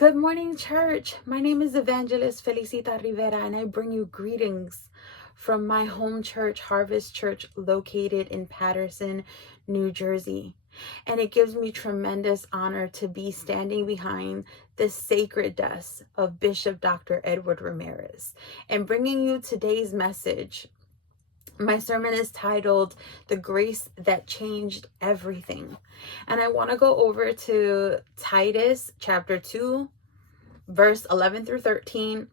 Good morning, church. My name is Evangelist Felicita Rivera, and I bring you greetings from my home church, Harvest Church, located in Paterson, New Jersey. And it gives me tremendous honor to be standing behind the sacred desk of Bishop Dr. Edward Ramirez and bringing you today's message. My sermon is titled The Grace That Changed Everything. And I want to go over to Titus chapter 2, verse 11 through 13,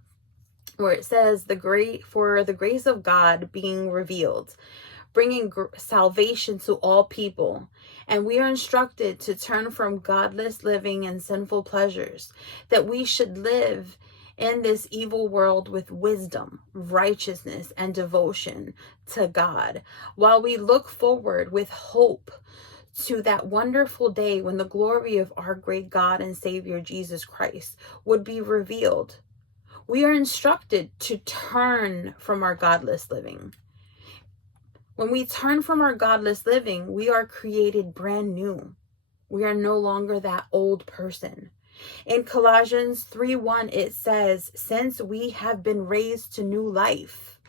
where it says, the grace of God being revealed, bringing salvation to all people. And we are instructed to turn from godless living and sinful pleasures, that we should live in this evil world with wisdom, righteousness, and devotion to God, while we look forward with hope to that wonderful day when the glory of our great God and Savior Jesus Christ would be revealed. We are instructed to turn from our godless living. When we turn from our godless living, we are created brand new. We are no longer that old person. In Colossians 3:1, it says, since we have been raised to new life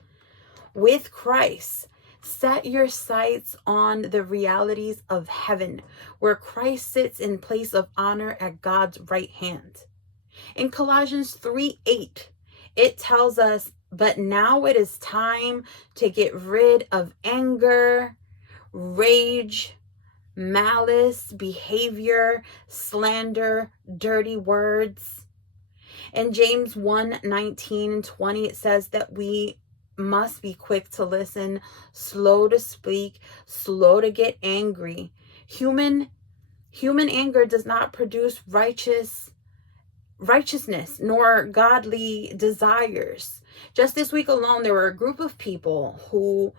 with Christ, set your sights on the realities of heaven, where Christ sits in place of honor at God's right hand. In Colossians 3:8, it tells us, but now it is time to get rid of anger, rage, malice, behavior, slander, dirty words. In James 1:19 and 20, it says that we must be quick to listen, slow to speak, slow to get angry. Human anger does not produce righteousness nor godly desires. Just this week alone, there were a group of people who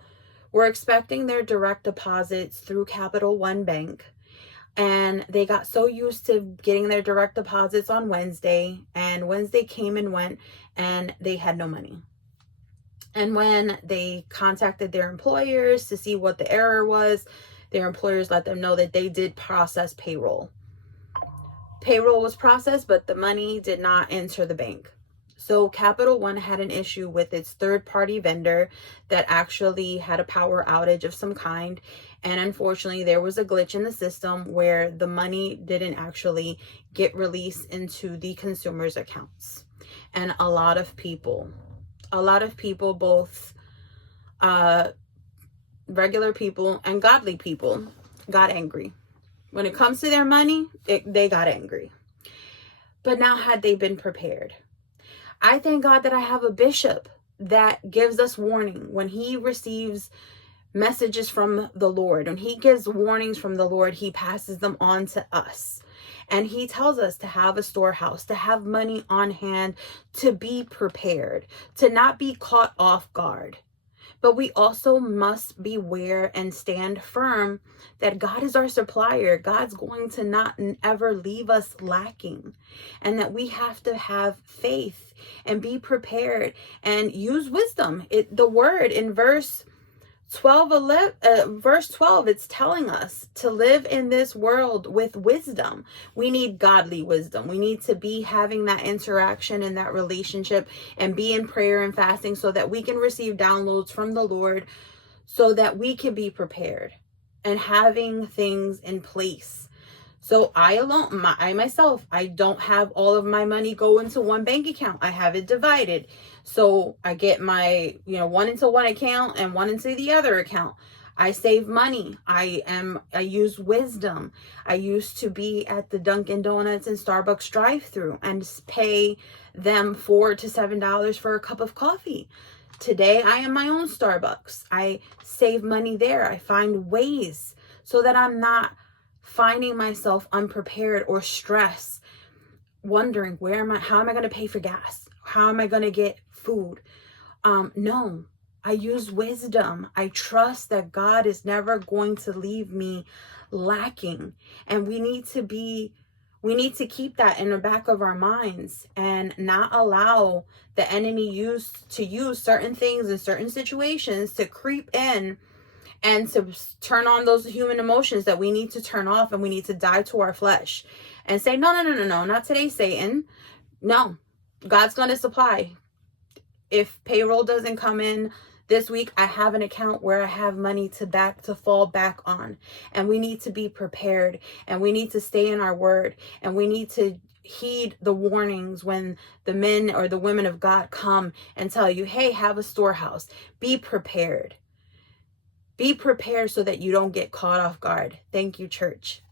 were expecting their direct deposits through Capital One Bank, and they got so used to getting their direct deposits on Wednesday, and Wednesday came and went and they had no money. And when they contacted their employers to see what the error was, their employers let them know that they did process payroll. Payroll was processed, but the money did not enter the bank. So Capital One had an issue with its third-party vendor that actually had a power outage of some kind. And unfortunately, there was a glitch in the system where the money didn't actually get released into the consumer's accounts. And a lot of people, both regular people and godly people, got angry. When it comes to their money, they got angry. But now, had they been prepared? I thank God that I have a bishop that gives us warning when he receives messages from the Lord. When he gives warnings from the Lord, he passes them on to us. And he tells us to have a storehouse, to have money on hand, to be prepared, to not be caught off guard. But we also must beware and stand firm that God is our supplier. God's going to not ever leave us lacking, and that we have to have faith and be prepared and use wisdom. The word in verse 12, it's telling us to live in this world with wisdom. We need godly wisdom. We need to be having that interaction and that relationship and be in prayer and fasting so that we can receive downloads from the Lord, so that we can be prepared and having things in place. So I myself, I don't have all of my money go into one bank account. I have it divided. So I get my, one into one account and one into the other account. I save money. I use wisdom. I used to be at the Dunkin' Donuts and Starbucks drive-thru and pay them $4 to $7 for a cup of coffee. Today, I am my own Starbucks. I save money there. I find ways so that I'm not finding myself unprepared or stressed, wondering how am I going to pay for gas? How am I going to get food? No, I use wisdom. I trust that God is never going to leave me lacking. And we need to keep that in the back of our minds and not allow the enemy to use certain things in certain situations to creep in and to turn on those human emotions that we need to turn off, and we need to die to our flesh and say, no, not today, Satan. No, God's going to supply. If payroll doesn't come in this week, I have an account where I have money to fall back on. And we need to be prepared, and we need to stay in our word, and we need to heed the warnings when the men or the women of God come and tell you, hey, have a storehouse. Be prepared. Be prepared so that you don't get caught off guard. Thank you, church.